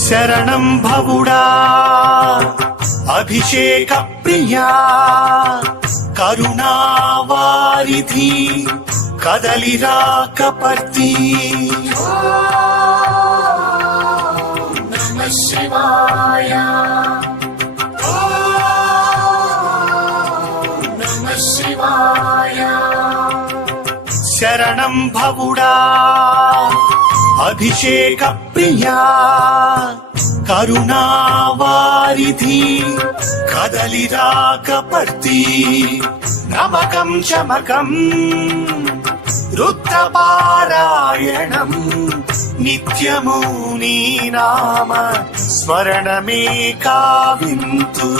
శరణం భవుడా అభిషేక ప్రియా కరుణావారిధి కదలిరాకపర్తి నమః శివాయ నమః శివాయ శరణం భవుడా అభిషేక ప్రియా కరుణావారిధి కదలిరాకపర్తి నమకం చమకం రుద్రపారాయణం నిత్యము నీ నామ స్మరణమే కావింతు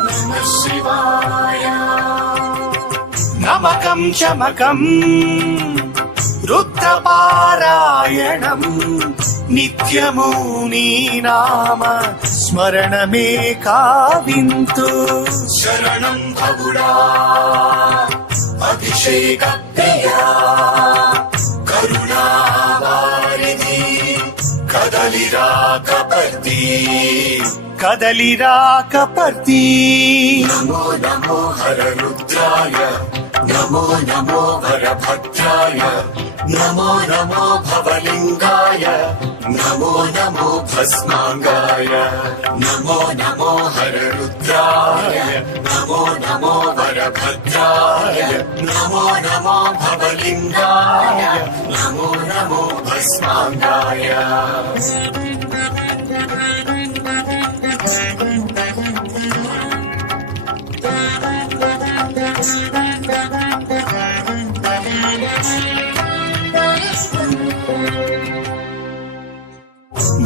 నమః శివాయ నమకం చమకం రుద్రపారాయణం నిత్యము నీ నామ స్మరణమే కావింతు శరణం భవుడా అభిషేక ప్రియా కరుణావారిధి కదలిరాకపర్తి కదలిరాకపర్తి నమో నమో హర రుద్రాయ నమో నమో వరభద్రాయ నమో నమో భవలింగాయ నమో నమో భస్మాంగాయ నమో నమో హర రుద్రాయ నమో నమో వరభద్రాయ నమో నమో భవలింగాయ నమో నమో భస్మాంగాయ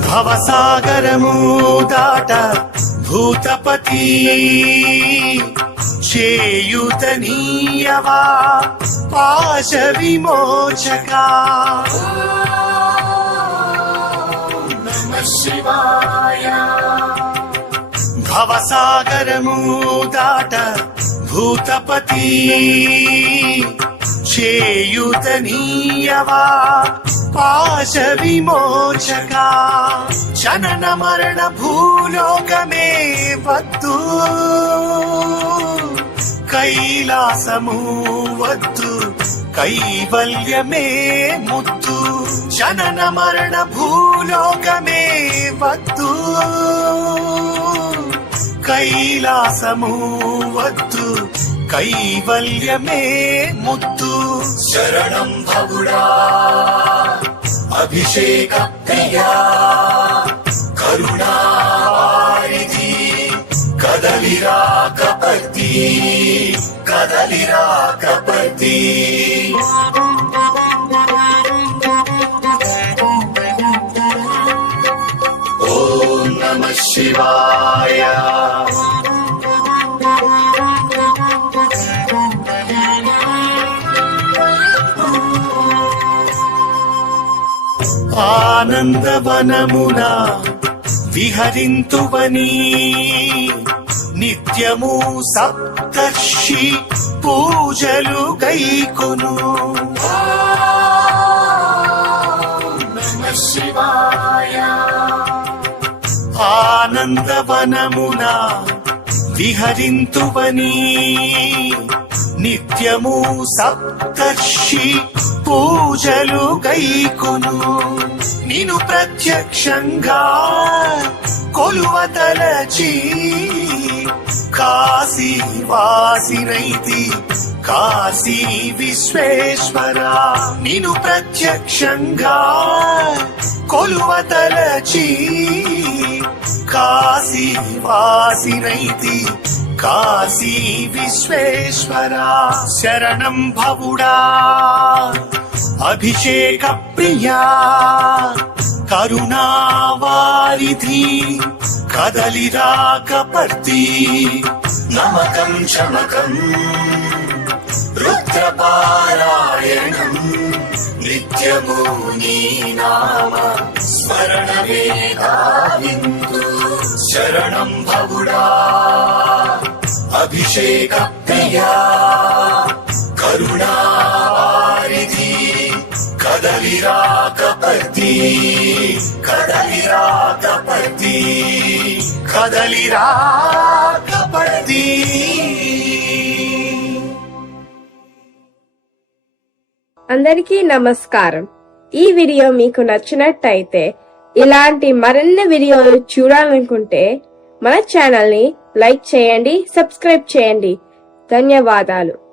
భవసాగరము దాట భూతపతి చేయుతనీయవా పాశ విమోచక నమః శివాయ భవసాగరము దాట భూతపతి చేయుతనీయవా పాశ విమోచక జనన మరణ భూలోకమే వద్దు కైలాసము వద్దు కైవల్యమే ముద్దు జనన మరణ భూలోకమే వద్దు కైలాసము వద్దు కైవల్యమే ముద్దు శరణం భవుడా అభిషేక ప్రియా కరుణావారిధి కదలిరాకపర్తి కదలిరాకపర్తి ఓం నమః శివాయ ఆనందవనమున విహరింతువని నిత్యము సప్తర్షి పూజలు గైకొను నమః శివాయ ఆనందవనమున విహరింతువని నిత్యము సప్తర్షి పూజలు గైకొను నిను ప్రత్యక్షంగా కొలువతలచి కాశీ వాసినైతి కాశీ విశ్వేశ్వర నిను ప్రత్యక్షంగా కొలువతలచి కాశీ వాసినైతి కాశీ విశ్వేశ్వర శరణం భవుడా అభిషేక ప్రియా కరుణావారిధి కదలిరాకపర్తి చమకం చమకం రుద్రపారాయణం నిత్యము నీ నామ స్మరణమే గావిందు శరణం భవుడా అభిషేక ప్రియా కరుణావారిధి కదలిరాకపతి కదలిరాకపతి కదలిరాకపతి. అందరికీ నమస్కారం. ఈ వీడియో మీకు నచ్చినట్టయితే ఇలాంటి మరిన్ని వీడియోలు చూడాలనుకుంటే మన ఛానల్ ని లైక్ చేయండి, సబ్స్క్రైబ్ చేయండి. ధన్యవాదాలు.